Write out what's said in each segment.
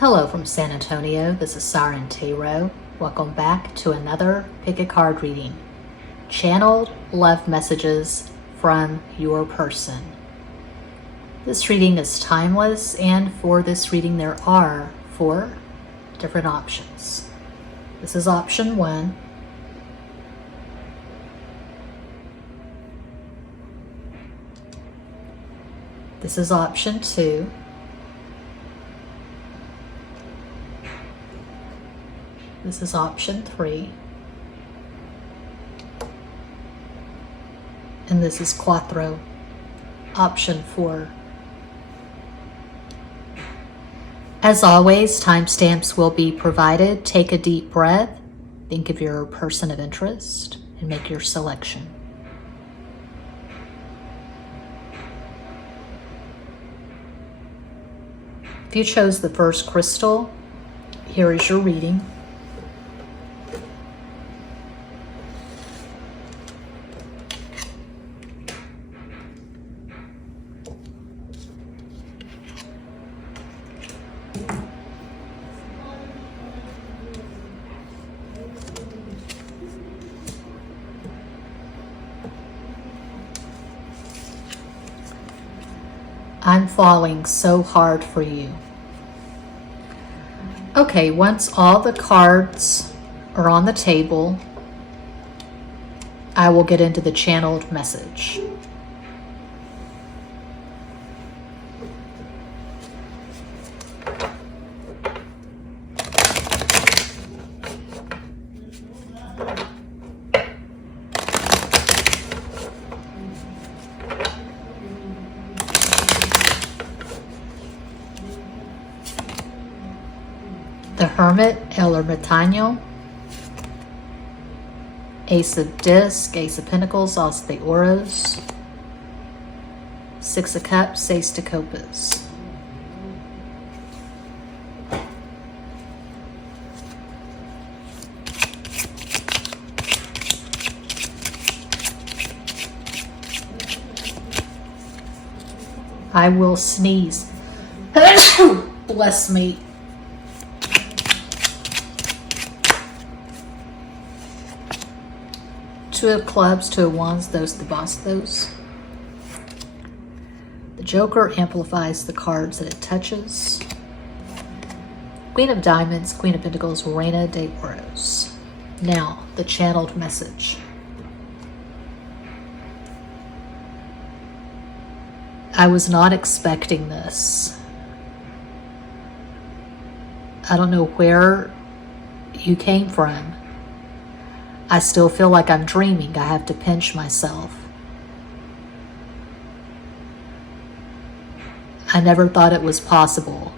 Hello from San Antonio, this is Siren. Welcome back to another Pick a Card reading. Channeled love messages from your person. This reading is timeless, and for this reading there are 4 different options. This is option 1. This is option 2. This is option 3. And this is Cuatro, option 4. As always, timestamps will be provided. Take a deep breath, think of your person of interest, and make your selection. If you chose the first crystal, here is your reading. I'm falling so hard for you. Okay, once all the cards are on the table, I will get into the channeled message. The Hermit, El Ermitaño, Ace of Disc, Ace of Pentacles, As de Oros, 6 of Cups, Ace de Copas. I will sneeze. Bless me. Two of Clubs, Two of Wands, those the bastos. The Joker amplifies the cards that it touches. Queen of Diamonds, Queen of Pentacles, Reina de Oros. Now, the channeled message. I was not expecting this. I don't know where you came from. I still feel like I'm dreaming. I have to pinch myself. I never thought it was possible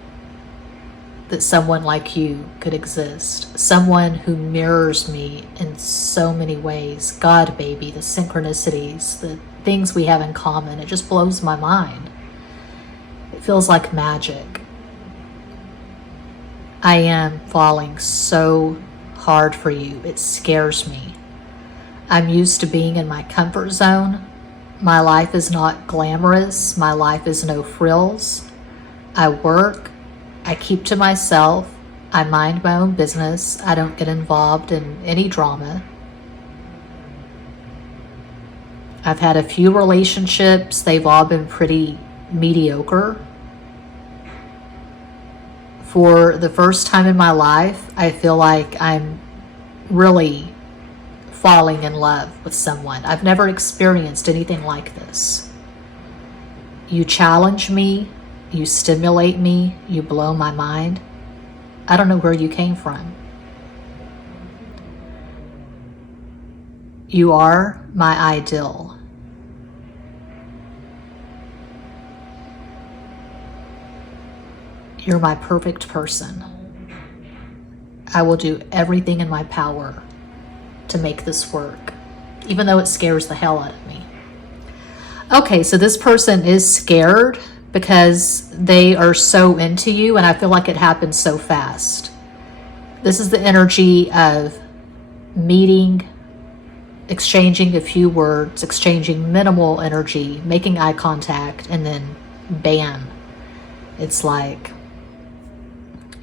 that someone like you could exist. Someone who mirrors me in so many ways. God, baby, the synchronicities, the things we have in common. It just blows my mind. It feels like magic. I am falling so hard for you. It scares me. I'm used to being in my comfort zone. My life is not glamorous. My life is no frills. I work. I keep to myself. I mind my own business. I don't get involved in any drama. I've had a few relationships. They've all been pretty mediocre. For the first time in my life, I feel like I'm really falling in love with someone. I've never experienced anything like this. You challenge me, you stimulate me, you blow my mind. I don't know where you came from. You are my ideal. You're my perfect person. I will do everything in my power to make this work, even though it scares the hell out of me. Okay, so this person is scared because they are so into you, and I feel like it happened so fast. This is the energy of meeting, exchanging a few words, exchanging minimal energy, making eye contact, and then bam, it's like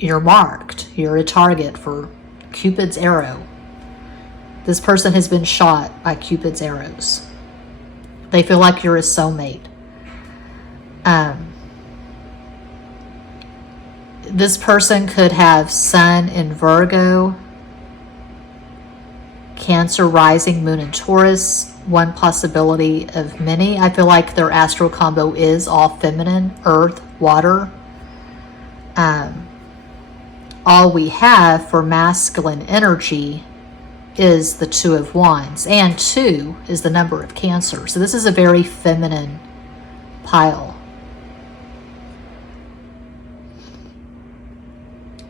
you're marked. You're a target for Cupid's arrow. This person has been shot by Cupid's arrows. They feel like you're a soulmate. This person could have Sun in Virgo, Cancer, rising, Moon in Taurus. One possibility of many. I feel like their astral combo is all feminine, earth, water. All we have for masculine energy is the Two of Wands, and 2 is the number of Cancer. So this is a very feminine pile.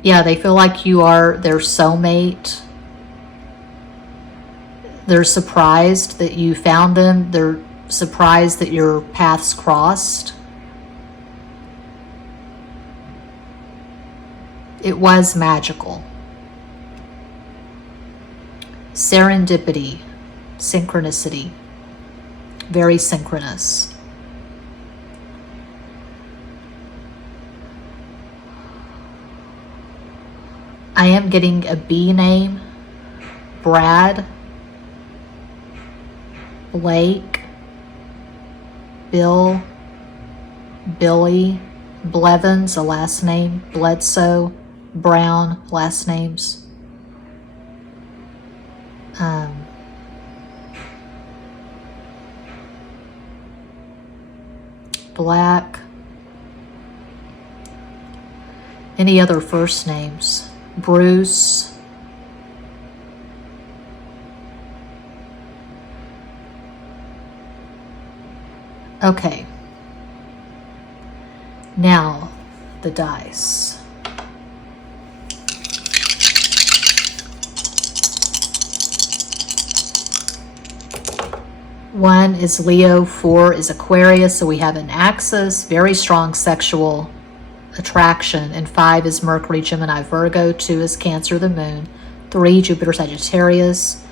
Yeah, they feel like you are their soulmate. They're surprised that you found them. They're surprised that your paths crossed. It was magical. Serendipity, synchronicity, very synchronous. I am getting a B name, Brad, Blake, Bill, Billy, Blevins, a last name, Bledsoe, Brown, last names. Black. Any other first names? Bruce. Okay. Now, the dice. One is Leo, 4 is Aquarius, so we have an axis, very strong sexual attraction, and 5 is Mercury, Gemini, Virgo, 2 is Cancer, the Moon, 3 Jupiter, Sagittarius.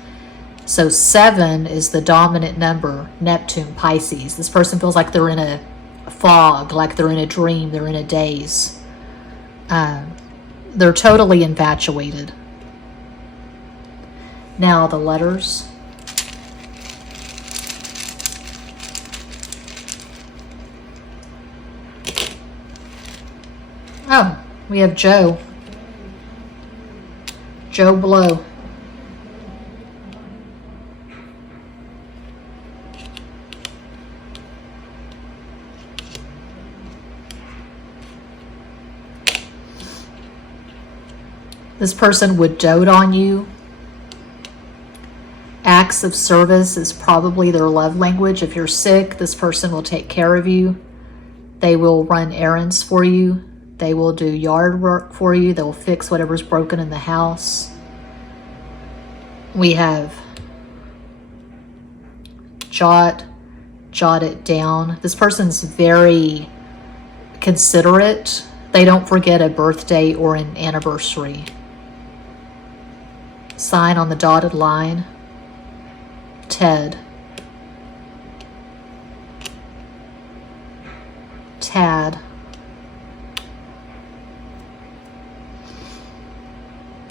So 7 is the dominant number, Neptune, Pisces. This person feels like they're in a fog, like they're in a dream, they're in a daze. They're totally infatuated. Now the letters. Oh, we have Joe. Joe Blow. This person would dote on you. Acts of service is probably their love language. If you're sick, this person will take care of you. They will run errands for you. They will do yard work for you. They'll fix whatever's broken in the house. We have jot it down. This person's very considerate. They don't forget a birthday or an anniversary. Sign on the dotted line. Ted. Tad.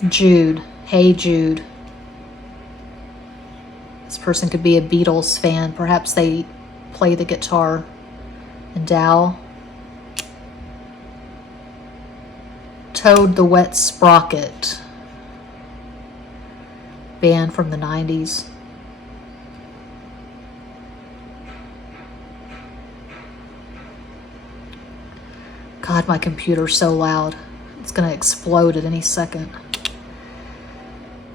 Jude. Hey Jude. This person could be a Beatles fan. Perhaps they play the guitar. And Dow. Toad the Wet Sprocket. Band from the 90s. God, my computer's so loud. It's going to explode at any second.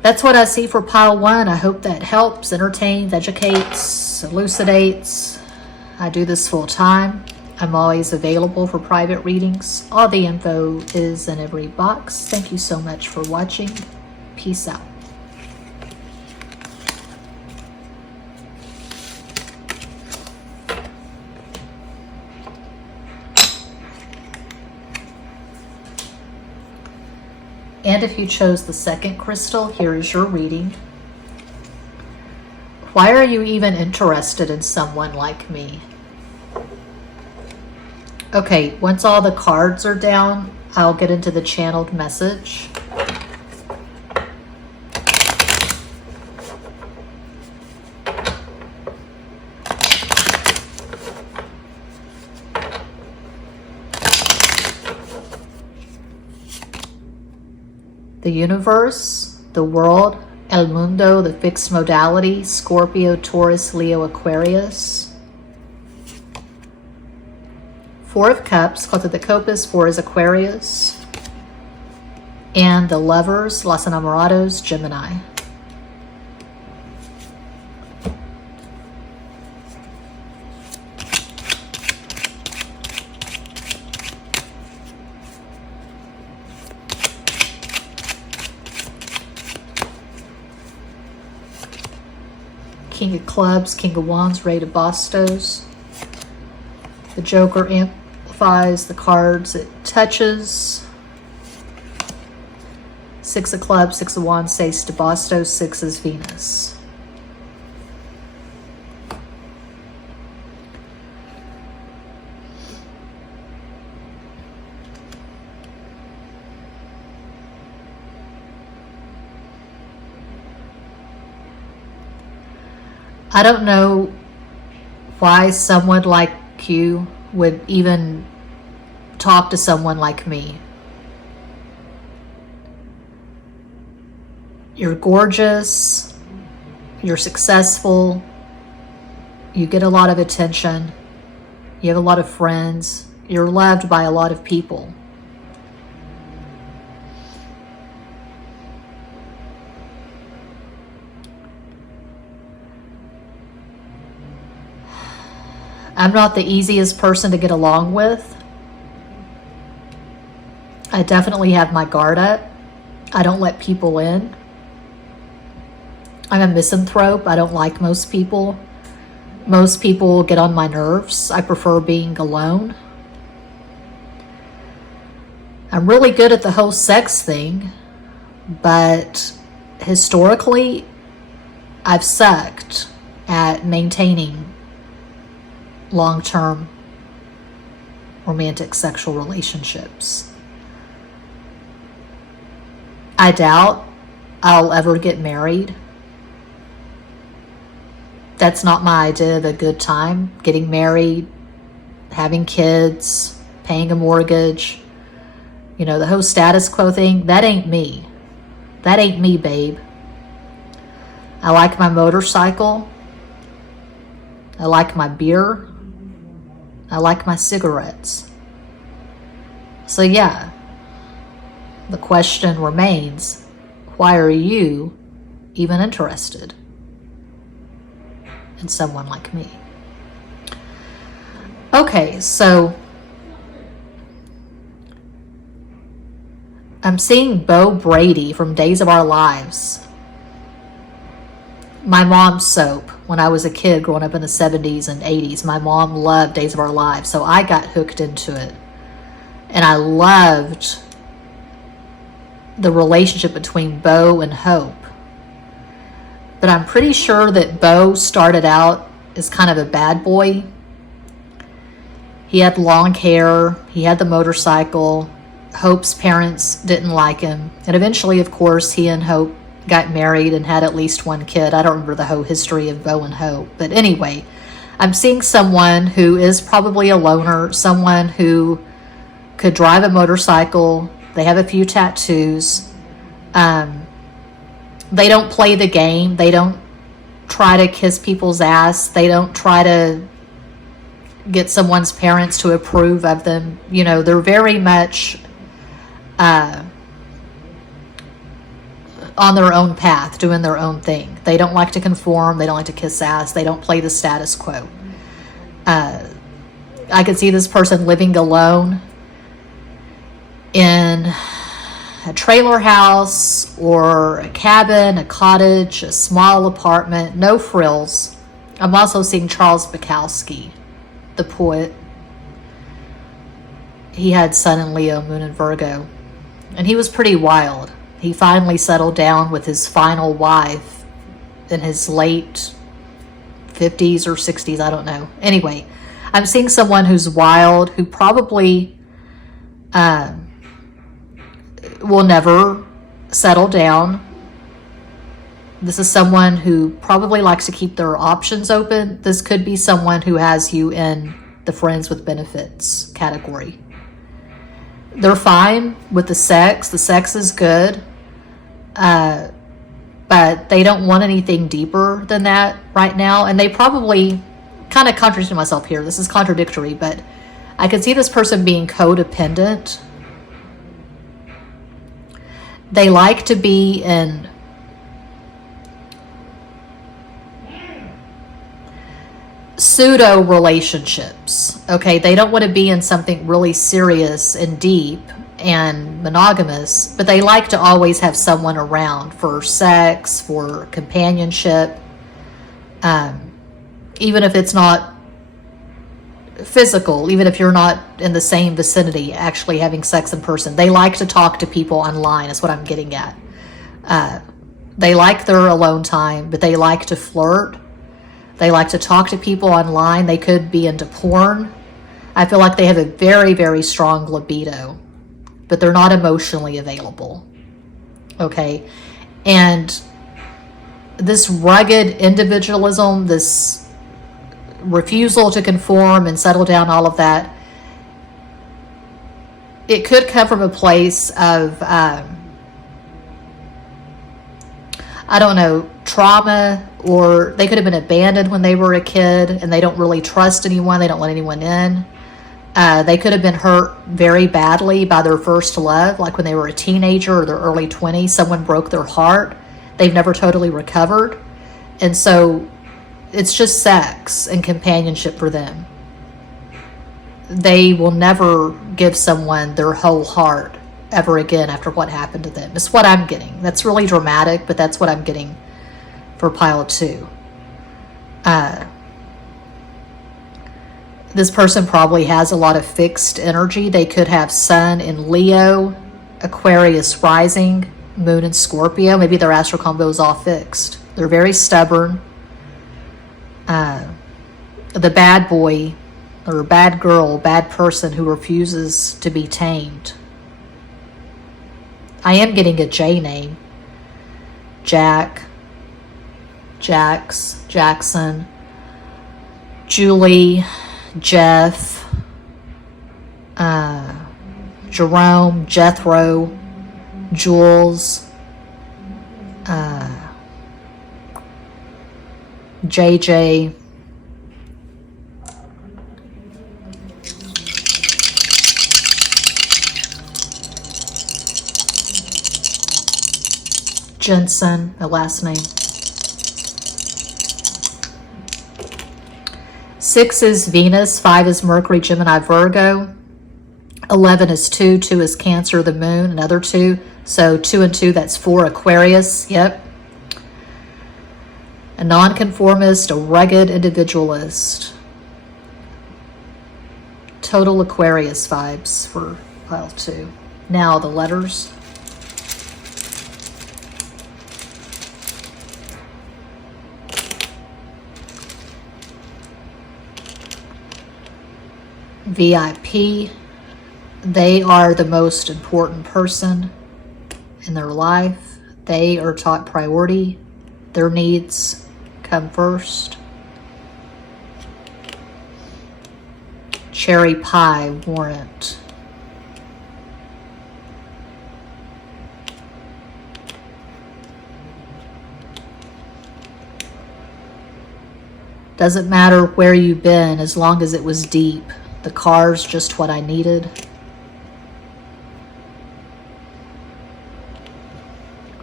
That's what I see for pile 1. I hope that helps, entertains, educates, elucidates. I do this full time. I'm always available for private readings. All the info is in every box. Thank you so much for watching. Peace out. And if you chose the second crystal, here is your reading. Why are you even interested in someone like me? Okay, once all the cards are down, I'll get into the channeled message. The universe, the world, el mundo, the fixed modality, Scorpio, Taurus, Leo, Aquarius. Four of Cups, called the Copus, 4 is Aquarius. And the Lovers, Los Enamorados, Gemini. King of Clubs, King of Wands, Rey de Bastos. The Joker amplifies the cards it touches. 6 of Clubs, 6 of Wands, 6 de Bastos, 6 is Venus. I don't know why someone like you would even talk to someone like me. You're gorgeous, you're successful, you get a lot of attention, you have a lot of friends, you're loved by a lot of people. I'm not the easiest person to get along with. I definitely have my guard up. I don't let people in. I'm a misanthrope. I don't like most people. Most people get on my nerves. I prefer being alone. I'm really good at the whole sex thing, but historically, I've sucked at maintaining long-term romantic sexual relationships. I doubt I'll ever get married. That's not my idea of a good time. Getting married, having kids, paying a mortgage, you know, the whole status quo thing, that ain't me. That ain't me, babe. I like my motorcycle. I like my beer. I like my cigarettes. So yeah, the question remains, why are you even interested in someone like me? Okay, so I'm seeing Bo Brady from Days of Our Lives. My mom's soap. When I was a kid growing up in the 70s and 80s, my mom loved Days of Our Lives, so I got hooked into it. And I loved the relationship between Bo and Hope. But I'm pretty sure that Bo started out as kind of a bad boy. He had long hair, he had the motorcycle. Hope's parents didn't like him. And eventually, of course, he and Hope got married and had at least one kid. I don't remember the whole history of Bo and Hope. But anyway, I'm seeing someone who is probably a loner, someone who could drive a motorcycle. They have a few tattoos. They don't play the game. They don't try to kiss people's ass. They don't try to get someone's parents to approve of them. You know, they're very much on their own path, doing their own thing. They don't like to conform. They don't like to kiss ass. They don't play the status quo. I could see this person living alone in a trailer house or a cabin, a cottage, a small apartment, no frills. I'm also seeing Charles Bukowski, the poet. He had Sun in Leo, Moon in Virgo, and he was pretty wild. He finally settled down with his final wife in his late 50s or 60s, I don't know. Anyway, I'm seeing someone who's wild, who probably will never settle down. This is someone who probably likes to keep their options open. This could be someone who has you in the friends with benefits category. They're fine with the sex. The sex is good. But they don't want anything deeper than that right now. And they probably, kind of contradicting myself here, this is contradictory, but I can see this person being codependent. They like to be in pseudo relationships. Okay, they don't want to be in something really serious and deep and monogamous, but they like to always have someone around for sex, for companionship, even if it's not physical, even if you're not in the same vicinity actually having sex in person. They like to talk to people online is what I'm getting at. They like their alone time, but they like to flirt. They like to talk to people online. They could be into porn. I feel like they have a very, very strong libido, but they're not emotionally available. Okay? And this rugged individualism, this refusal to conform and settle down, all of that, it could come from a place of, I don't know, trauma, or they could have been abandoned when they were a kid and they don't really trust anyone. They don't let anyone in. They could have been hurt very badly by their first love, like when they were a teenager or their early 20s. Someone broke their heart. They've never totally recovered. And so it's just sex and companionship for them. They will never give someone their whole heart ever again after what happened to them. It's what I'm getting. That's really dramatic, but that's what I'm getting for pile 2. This person probably has a lot of fixed energy. They could have Sun in Leo, Aquarius rising, Moon in Scorpio. Maybe their astral combo is all fixed. They're very stubborn. The bad boy or bad girl, bad person who refuses to be tamed. I am getting a J name. Jack, Jax, Jackson, Julie, Jeff, Jerome, Jethro, Jules, JJ, Jensen, the last name. 6 is Venus, 5 is Mercury, Gemini, Virgo. 11 is 2, 2 is Cancer, the moon, another 2. So 2 and 2, that's 4, Aquarius, yep. A nonconformist, a rugged individualist. Total Aquarius vibes for pile 2. Now the letters. VIP, they are the most important person in their life. They are top priority. Their needs come first. Cherry pie warrant. Doesn't matter where you've been as long as it was deep. The car's just what I needed.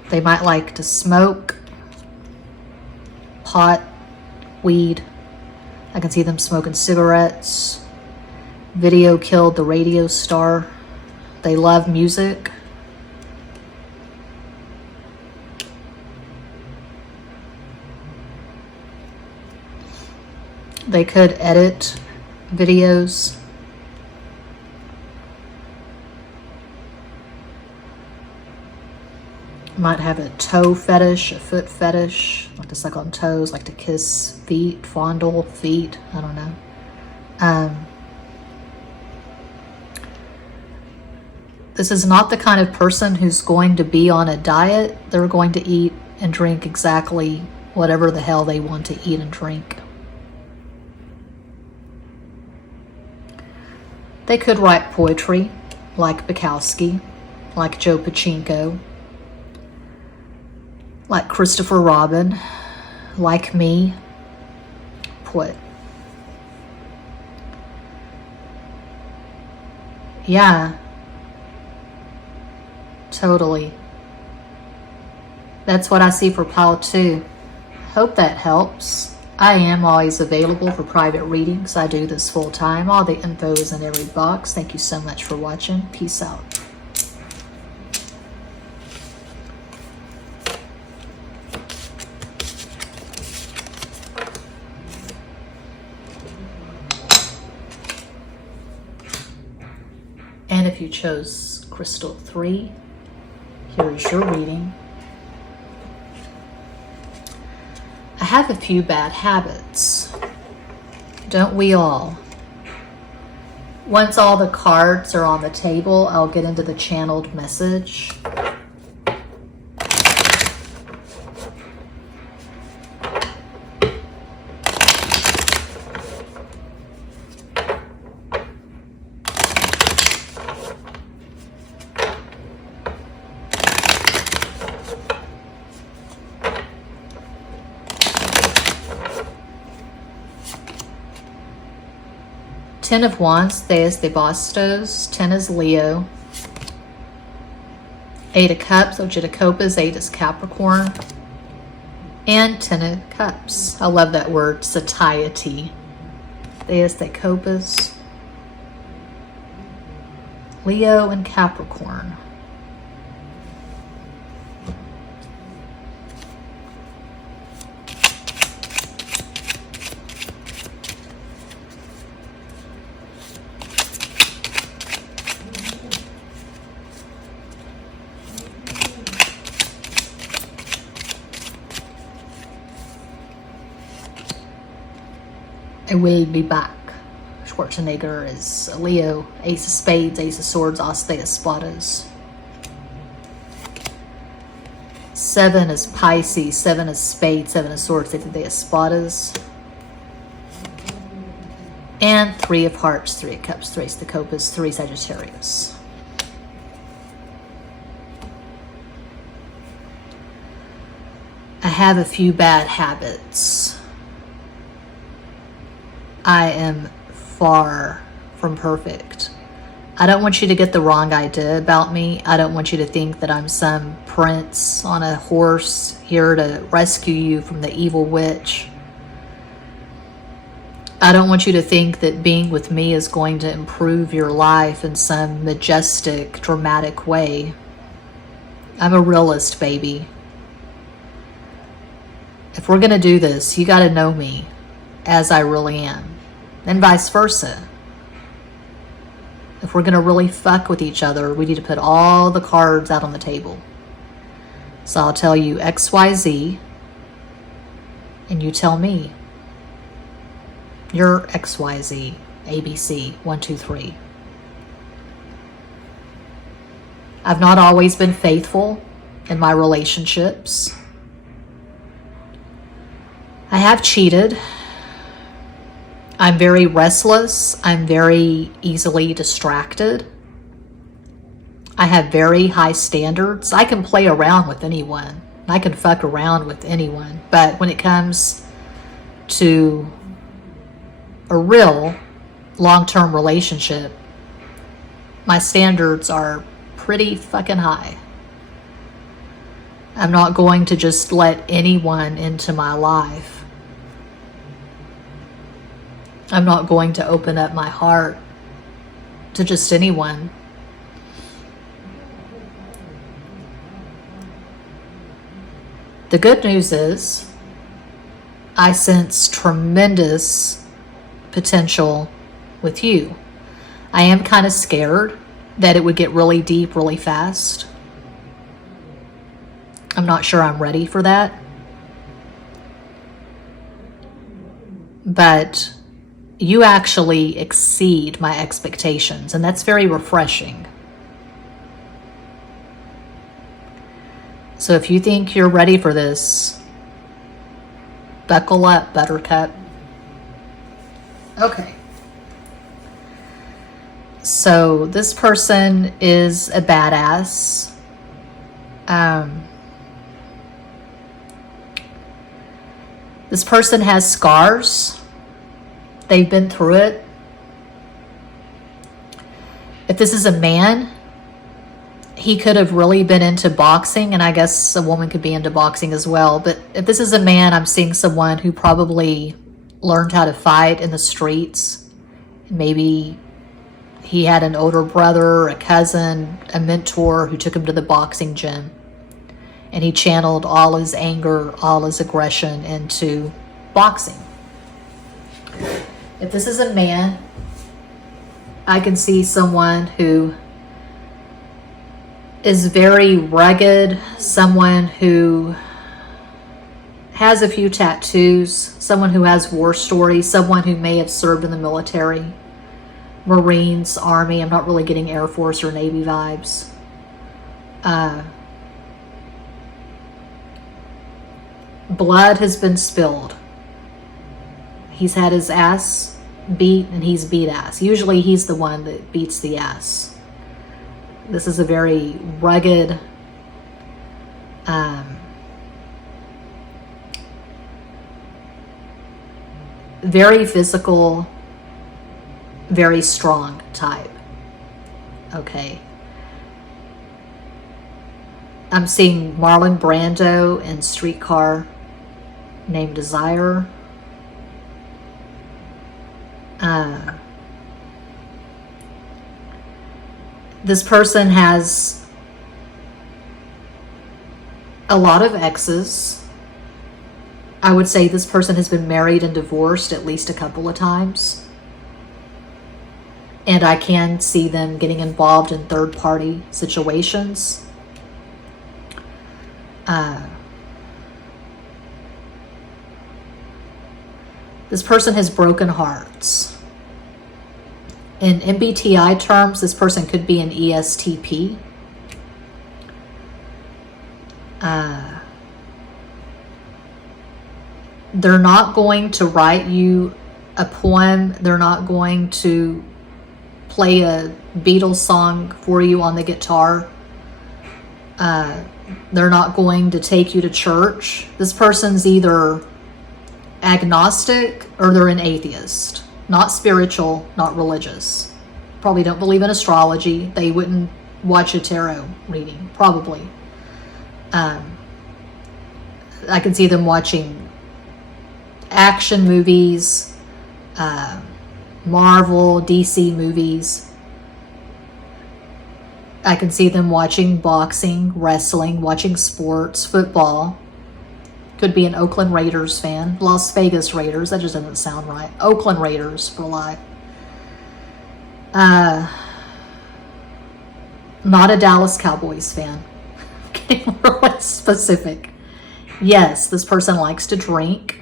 They might like to smoke, pot, weed. I can see them smoking cigarettes. Video killed the radio star. They love music. They could edit videos. Might have a toe fetish, a foot fetish, like to suck on toes, like to kiss feet, fondle feet, I don't know. This is not the kind of person who's going to be on a diet. They're going to eat and drink exactly whatever the hell they want to eat and drink. They could write poetry, like Bukowski, like Joe Pachinko, like Christopher Robin, like me. Poet. Yeah. Totally. That's what I see for pile 2. Hope that helps. I am always available for private readings. I do this full time. All the info is in every box. Thank you so much for watching. Peace out. And if you chose Crystal 3, here is your reading. I have a few bad habits. Don't we all? Once all the cards are on the table, I'll get into the channeled message. Ten of Wands, Theas de Bastos. 10 is Leo. 8 of Cups, Ogitacopas. 8 is Capricorn. And 10 of Cups. I love that word, satiety. Theas de Copas. Leo and Capricorn. I will be back. Schwarzenegger is a Leo. Ace of Spades, Ace of Swords, As de Espadas. 7 is Pisces, 7 is Spades, 7 is Swords, 8 de Espadas. And 3 of Hearts, 3 of Cups, 3 de Copas, 3 Sagittarius. I have a few bad habits. I am far from perfect. I don't want you to get the wrong idea about me. I don't want you to think that I'm some prince on a horse here to rescue you from the evil witch. I don't want you to think that being with me is going to improve your life in some majestic, dramatic way. I'm a realist, baby. If we're going to do this, you got to know me as I really am. And vice versa. If we're going to really fuck with each other, we need to put all the cards out on the table. So I'll tell you XYZ, and you tell me. You're XYZ, ABC, 1, 2, 3. I've not always been faithful in my relationships. I have cheated. I'm very restless. I'm very easily distracted. I have very high standards. I can play around with anyone. I can fuck around with anyone. But when it comes to a real long-term relationship, my standards are pretty fucking high. I'm not going to just let anyone into my life. I'm not going to open up my heart to just anyone. The good news is I sense tremendous potential with you. I am kind of scared that it would get really deep really fast. I'm not sure I'm ready for that. But you actually exceed my expectations, and that's very refreshing. So if you think you're ready for this, buckle up, Buttercup. Okay. So this person is a badass. This person has scars. They've been through it. If this is a man, he could have really been into boxing, and I guess a woman could be into boxing as well. But if this is a man, I'm seeing someone who probably learned how to fight in the streets. Maybe he had an older brother, a cousin, a mentor who took him to the boxing gym. And he channeled all his anger, all his aggression into boxing. If this is a man, I can see someone who is very rugged, someone who has a few tattoos, someone who has war stories, someone who may have served in the military, Marines, Army. I'm not really getting Air Force or Navy vibes. Blood has been spilled. He's had his ass beat, and he's beat ass. Usually he's the one that beats the ass. This is a very rugged, very physical, very strong type. Okay. I'm seeing Marlon Brando in Streetcar Named Desire. This person has a lot of exes. I would say this person has been married and divorced at least a couple of times. And I can see them getting involved in third-party situations. This person has broken hearts. In MBTI terms, this person could be an ESTP. They're not going to write you a poem. They're not going to play a Beatles song for you on the guitar. They're not going to take you to church. This person's either agnostic or they're an atheist. Not spiritual, not religious. Probably don't believe in astrology. They wouldn't watch a tarot reading, probably. I can see them watching action movies, Marvel, DC movies. I can see them watching boxing, wrestling, watching sports, football. Could be an Oakland Raiders fan. Las Vegas Raiders. That just doesn't sound right. Oakland Raiders for life. Not a Dallas Cowboys fan. Getting really specific. Yes, this person likes to drink.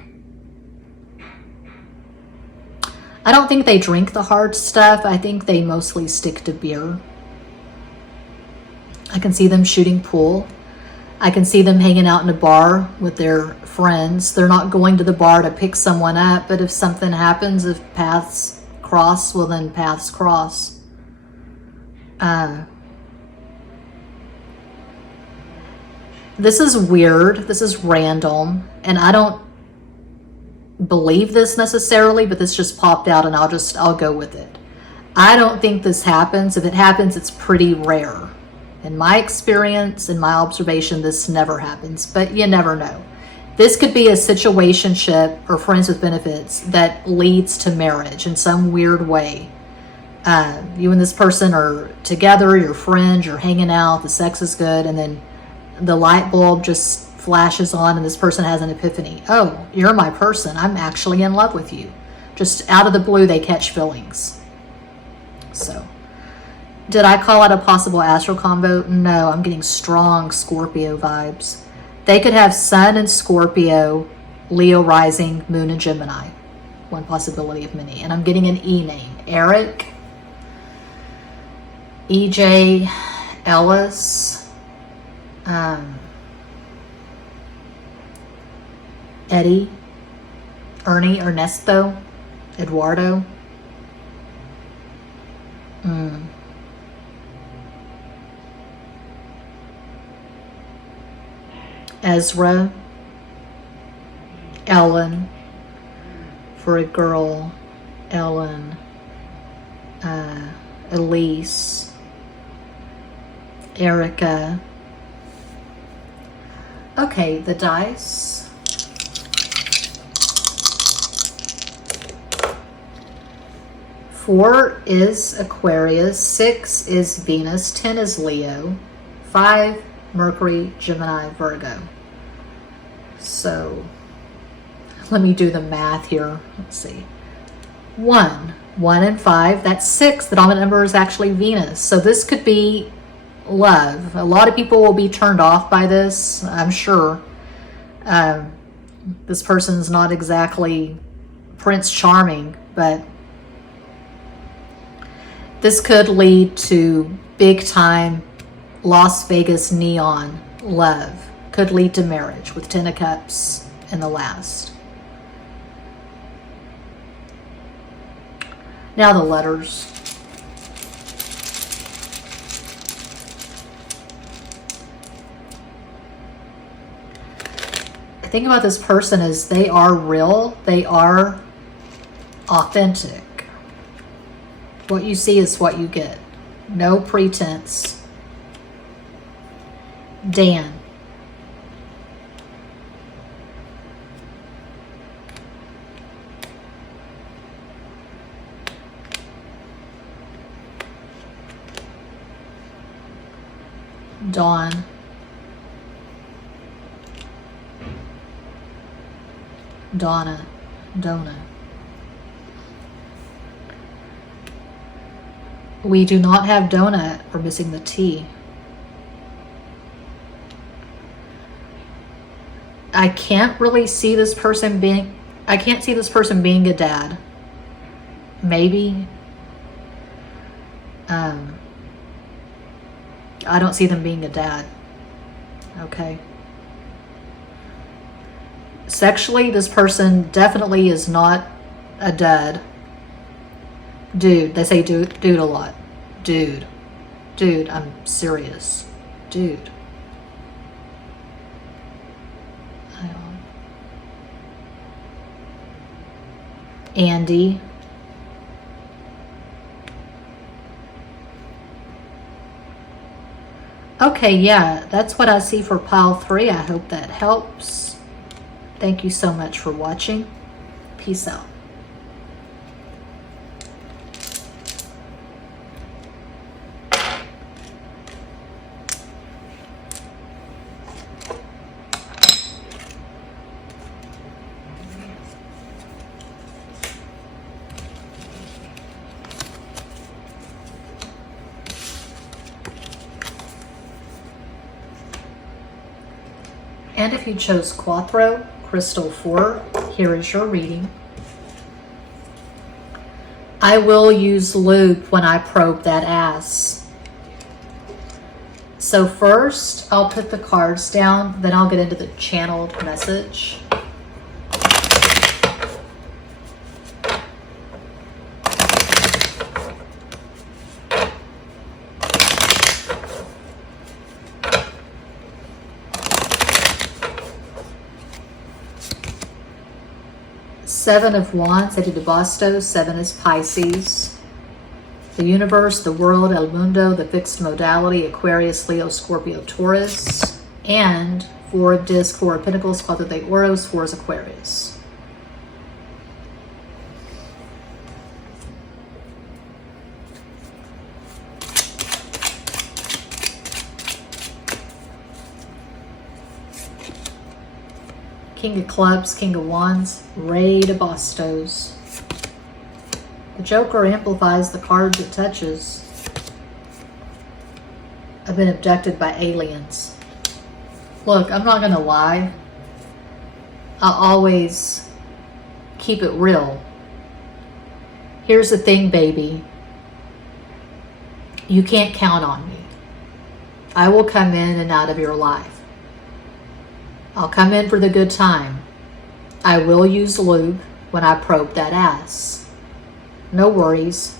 I don't think they drink the hard stuff. I think they mostly stick to beer. I can see them shooting pool. I can see them hanging out in a bar with their friends. They're not going to the bar to pick someone up, but if something happens, if paths cross, well then paths cross. This is weird. This is random. And I don't believe this necessarily, but this just popped out and I'll go with it. I don't think this happens. If it happens, it's pretty rare. In my experience, in my observation, this never happens, but you never know. This could be a situationship or friends with benefits that leads to marriage in some weird way. You and this person are together, you're friends, you're hanging out, the sex is good, and then the light bulb just flashes on and this person has an epiphany. Oh, you're my person. I'm actually in love with you. Just out of the blue, they catch feelings. So, did I call out a possible astral combo? No, I'm getting strong Scorpio vibes. They could have Sun and Scorpio, Leo rising, Moon and Gemini. One possibility of many. And I'm getting an E name. Eric, EJ, Ellis, Eddie, Ernie, Ernesto, Eduardo. Ezra, Ellen, for a girl, Ellen, Elise, Erica. Okay, the dice. Four is Aquarius, 6 is Venus, 10 is Leo, 5 Mercury, Gemini, Virgo. So let me do the math here. Let's see. 1 and 5, that's 6. The dominant number is actually Venus. So this could be love. A lot of people will be turned off by this, I'm sure. This person's not exactly Prince Charming, but this could lead to big time Las Vegas neon love. Could lead to marriage with 10 of Cups in the last. Now the letters. The thing about this person is they are real. They are authentic. What you see is what you get. No pretense. Dan. Dawn. Donna. Donna. We do not have donut. We're missing the T. I can't really see this person being, I can't see this person being a dad. Maybe. I don't see them being a dad. Okay. Sexually, this person definitely is not a dad. Dude. They say dude a lot. Dude. Dude, I'm serious. Dude. Andy. Okay, yeah, that's what I see for pile 3. I hope that helps. Thank you so much for watching. Peace out. And if you chose Quattro, Crystal 4, here is your reading. I will use lube when I probe that ass. So first, I'll put the cards down, then I'll get into the channeled message. Seven of Wands, Eddie de Bastos. 7 is Pisces. The universe, the world, El Mundo, the fixed modality, Aquarius, Leo, Scorpio, Taurus. And 4 of Disc, 4 of Pentacles, Father de Oros, 4 is Aquarius. King of Clubs, King of Wands, Rey de Bastos. The Joker amplifies the cards it touches. I've been abducted by aliens. Look, I'm not gonna lie. I always keep it real. Here's the thing, baby. You can't count on me. I will come in and out of your life. I'll come in for the good time. I will use lube when I probe that ass. No worries.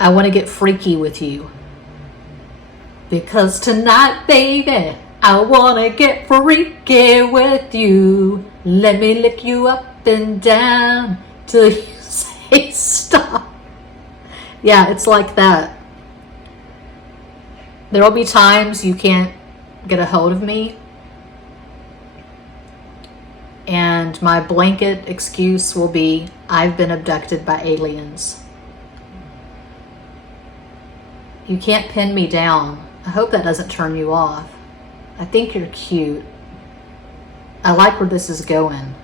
I want to get freaky with you. Because tonight, baby, I want to get freaky with you. Let me lick you up and down till you say stop. Yeah, it's like that. There will be times you can't get a hold of me. And my blanket excuse will be, I've been abducted by aliens. You can't pin me down. I hope that doesn't turn you off. I think you're cute. I like where this is going.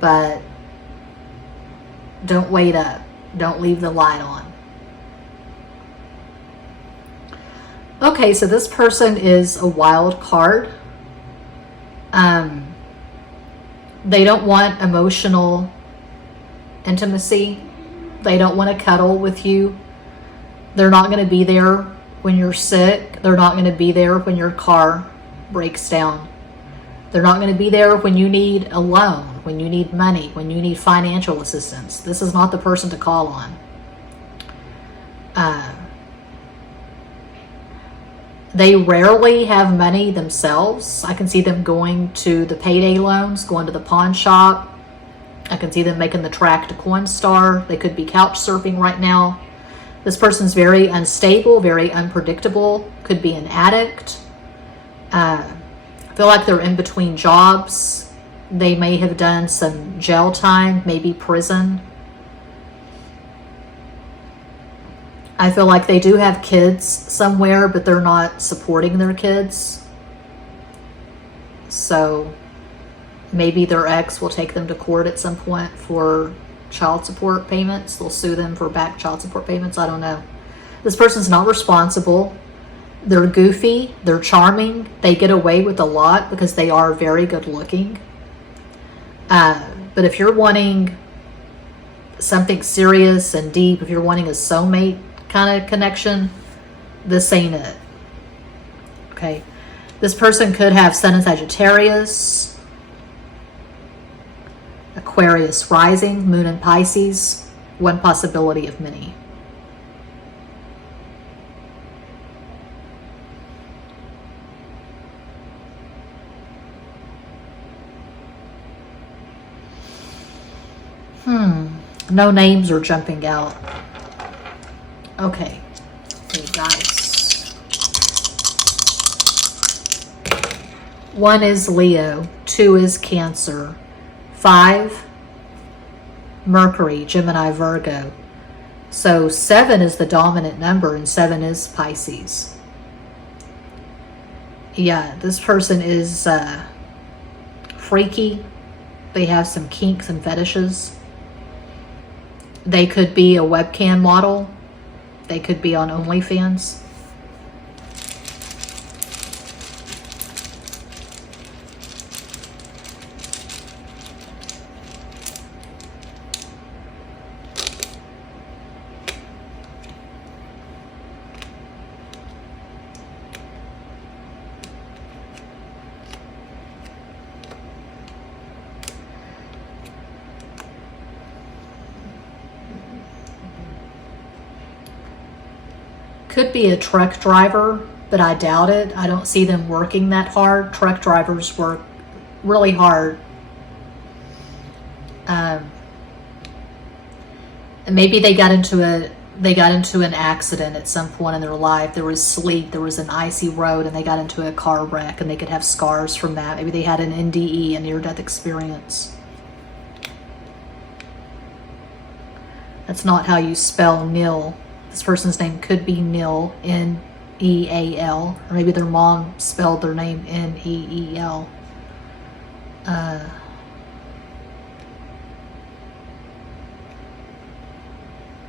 But don't wait up. Don't leave the light on. Okay, so this person is a wild card. They don't want emotional intimacy. They don't want to cuddle with you. They're not going to be there when you're sick. They're not going to be there when your car breaks down. They're not going to be there when you need a loan, when you need money, when you need financial assistance. This is not the person to call on. They rarely have money themselves. I can see them going to the payday loans, going to the pawn shop. I can see them making the track to Coinstar. They could be couch surfing right now. This person's very unstable, very unpredictable, could be an addict. I feel like they're in between jobs. They may have done some jail time, maybe prison. I feel like they do have kids somewhere, but they're not supporting their kids. So maybe their ex will take them to court at some point for child support payments. They'll sue them for back child support payments. I don't know. This person's not responsible. They're goofy. They're charming. They get away with a lot because they are very good looking. But if you're wanting something serious and deep, if you're wanting a soulmate kind of connection, this ain't it. Okay. This person could have Sun in Sagittarius, Aquarius rising, Moon in Pisces. One possibility of many. No names are jumping out. Okay, hey guys. 1 is Leo, 2 is Cancer, 5, Mercury, Gemini, Virgo. So 7 is the dominant number and 7 is Pisces. Yeah, this person is freaky. They have some kinks and fetishes. They could be a webcam model. They could be on OnlyFans. Could be a truck driver, but I doubt it. I don't see them working that hard. Truck drivers work really hard. And maybe they got into an accident at some point in their life. There was sleet, there was an icy road, and they got into a car wreck, and they could have scars from that. Maybe they had an NDE, a near-death experience. That's not how you spell nil. This person's name could be Neil, N-E-A-L, or maybe their mom spelled their name N-E-E-L.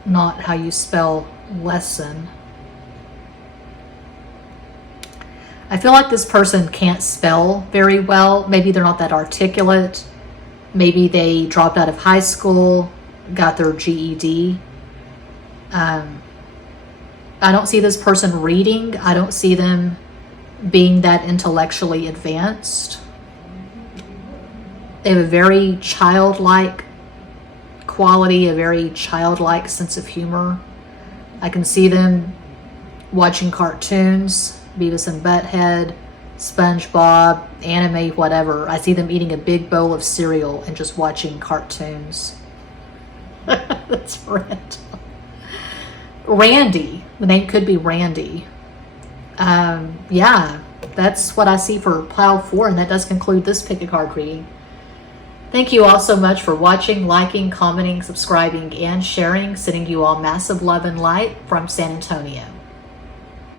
Not how you spell lesson. I feel like this person can't spell very well. Maybe they're not that articulate. Maybe they dropped out of high school, got their GED. I don't see this person reading. I don't see them being that intellectually advanced. They have a very childlike quality, a very childlike sense of humor. I can see them watching cartoons, Beavis and Butthead, SpongeBob, anime, whatever. I see them eating a big bowl of cereal and just watching cartoons. That's random. Randy. The name could be Randy. Yeah, that's what I see for pile 4, and that does conclude this pick a card reading. Thank you all so much for watching, liking, commenting, subscribing, and sharing. Sending you all massive love and light from San Antonio.